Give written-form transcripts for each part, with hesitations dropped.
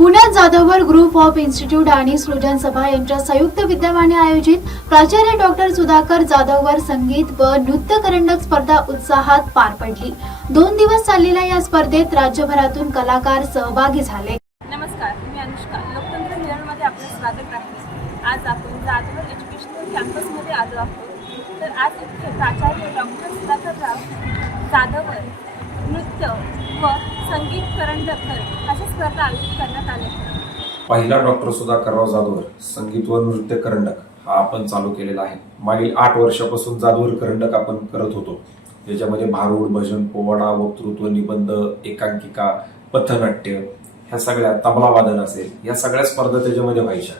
पुण्यात Jadhavar group of institute आणि सृजन सभा यांच्या संयुक्त विद्यमाने आयोजित प्राचार्य डॉक्टर सुधाकर जाधवर संगीत व नृत्य करंडक स्पर्धा उत्साहात पार पडली। 2 दिवस चाललेल्या या स्पर्धेत राज्यभरातून कलाकार सहभागी झाले। नमस्कार, मी अनुष्का। लोकतंत्र मिररमध्ये आपलं स्वागत आहे। आज आपण जाधवर एज्युकेशनल कॅम्पसमध्ये आलो आहोत। तर आज इथे प्राचार्य डॉक्टर सुधाकर जाधवर नृत्य व संगीत करंडक अशा स्पर्धा आयोजित करण्यात आल्या। पहिला डॉक्टर सुधाकरराव जाधवर संगीत व नृत्य करंडक हा आपण चालू केलेला आहे। मागील 8 वर्षापासून जाधवर करंडक आपण करत होतो। त्याच्यामध्ये भारूड, भजन, पोवाडा, वक्तृत्व, निबंध, एकांकिका, पथनाट्य, ह्या सगळ्या, तबला वादन असेल, या सगळ्या स्पर्धा त्याच्यामध्ये व्हायच्या।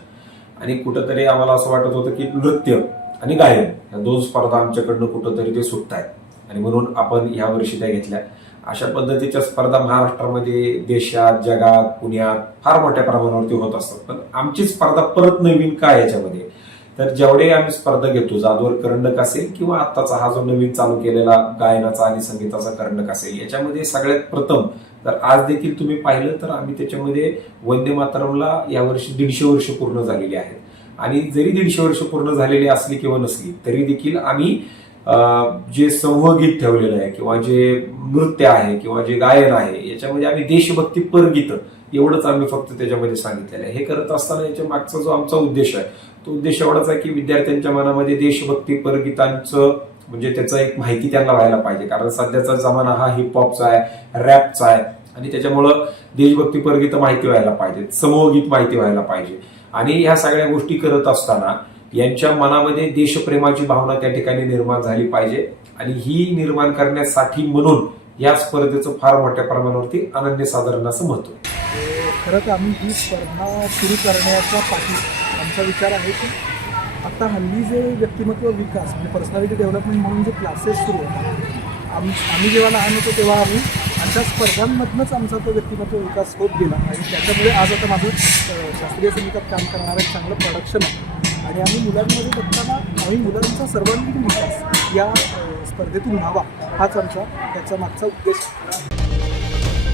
आणि कुठंतरी आम्हाला असं वाटत होतं की नृत्य आणि गायन या 2 स्पर्धा आमच्याकडनं कुठंतरी ते सुटत आहेत आणि म्हणून आपण या वर्षी त्या घेतल्या। अशा पद्धतीच्या स्पर्धा महाराष्ट्रामध्ये, देशात, जगात, पुण्यात फार मोठ्या प्रमाणावरती होत असतात। पण आमची स्पर्धा परत नवीन काय याच्यामध्ये, तर जेवढे आम्ही स्पर्धा घेतो, जाधवर करंडक असेल किंवा आत्ताचा हा जो नवीन चालू केलेला गायनाचा आणि संगीताचा करंडक असेल, याच्यामध्ये सगळ्यात प्रथम तर आज देखील तुम्ही पाहिलं तर आम्ही त्याच्यामध्ये वंदे मातरमला यावर्षी 150 वर्ष पूर्ण झालेली आहेत। आणि जरी 150 वर्ष पूर्ण झालेली असली किंवा नसली तरी देखील आम्ही जे समूहगीत ठेवलेलं आहे किंवा जे नृत्य आहे किंवा जे गायन आहे, याच्यामध्ये आम्ही देशभक्तीपर गीत एवढंच आम्ही फक्त त्याच्यामध्ये सांगितलेलं आहे। हे करत असताना याच्या मागचा जो आमचा उद्देश आहे तो उद्देश एवढाच आहे की विद्यार्थ्यांच्या मनामध्ये देशभक्तीपर गीतांचं म्हणजे त्याचं एक माहिती त्यांना व्हायला पाहिजे। कारण सध्याचा जमाना हा हिप हॉपचा आहे, रॅपचा आहे आणि त्याच्यामुळं देशभक्तीपर गीत माहिती व्हायला पाहिजे, समूहगीत माहिती व्हायला पाहिजे। आणि ह्या सगळ्या गोष्टी करत असताना यांच्या मनामध्ये देशप्रेमाची भावना त्या ठिकाणी निर्माण झाली पाहिजे। आणि ही निर्माण करण्यासाठी म्हणून या स्पर्धेचं फार मोठ्या प्रमाणावरती अनन्यसाधारण असं महत्व आहे। खरं तर आम्ही ही स्पर्धा सुरू करण्याच्या पाठी आमचा विचार आहे की आता हल्ली जे व्यक्तिमत्व विकास म्हणजे पर्सनॅलिटी डेव्हलपमेंट म्हणून जे क्लासेस सुरू होतात, आम्ही जेव्हा लहान होतो तेव्हा आम्ही आमच्या स्पर्धांमधनंच आमचा तो व्यक्तिमत्व विकास होत गेला आणि त्याच्यामुळे आज आता माझं शास्त्रीय संगीतात काम करणारं एक चांगलं प्रोडक्शन आहे। आणि आम्ही मुलांमध्ये बघताना आम्ही मुलांचा सर्वांगीण विकास या स्पर्धेतून व्हावा हाच आमचा त्याचा मागचा उद्देश आहे।